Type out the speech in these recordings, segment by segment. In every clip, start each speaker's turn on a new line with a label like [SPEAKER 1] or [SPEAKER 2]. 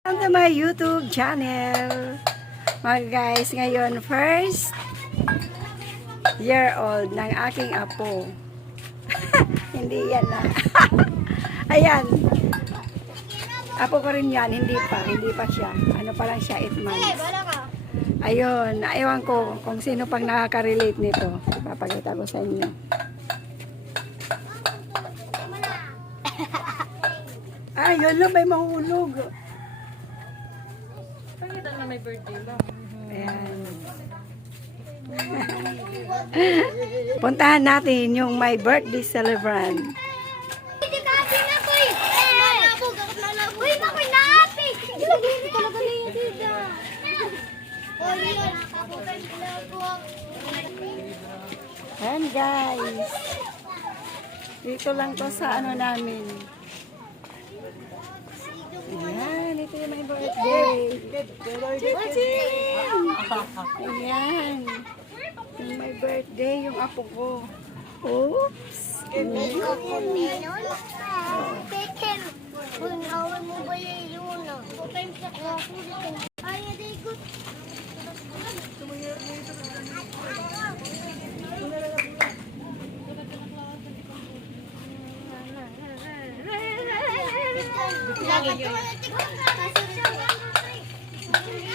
[SPEAKER 1] Welcome to my YouTube channel. Mga guys, ngayon first year old ng aking apo. hindi yan na. Ayan. Apo ko rin yan, hindi pa, hindi pa siya. Ano pa lang siya, 8 months. Ayun, ewan ko kung sino pang nakaka-relate nito. Papakita ko sa inyo. Ay, yun lang, may mahulog.
[SPEAKER 2] Pakita na may birthday lang.
[SPEAKER 1] Ayan. Puntahan natin yung my birthday celebrant. Ayan guys. Dito lang to sa ano namin. Ayan, ito yung birthday. Ayan. Yung my birthday, yung apo ko. Oops.
[SPEAKER 3] Ako meron. Pekel. Kung away mo ba yun? Okay, sa Ay, aday ko.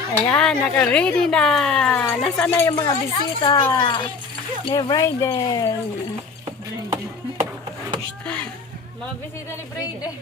[SPEAKER 1] Ayan, naka-ready na. Nasaan na yung mga bisita? Ni Brayden.
[SPEAKER 2] Mga bisita ni Brady.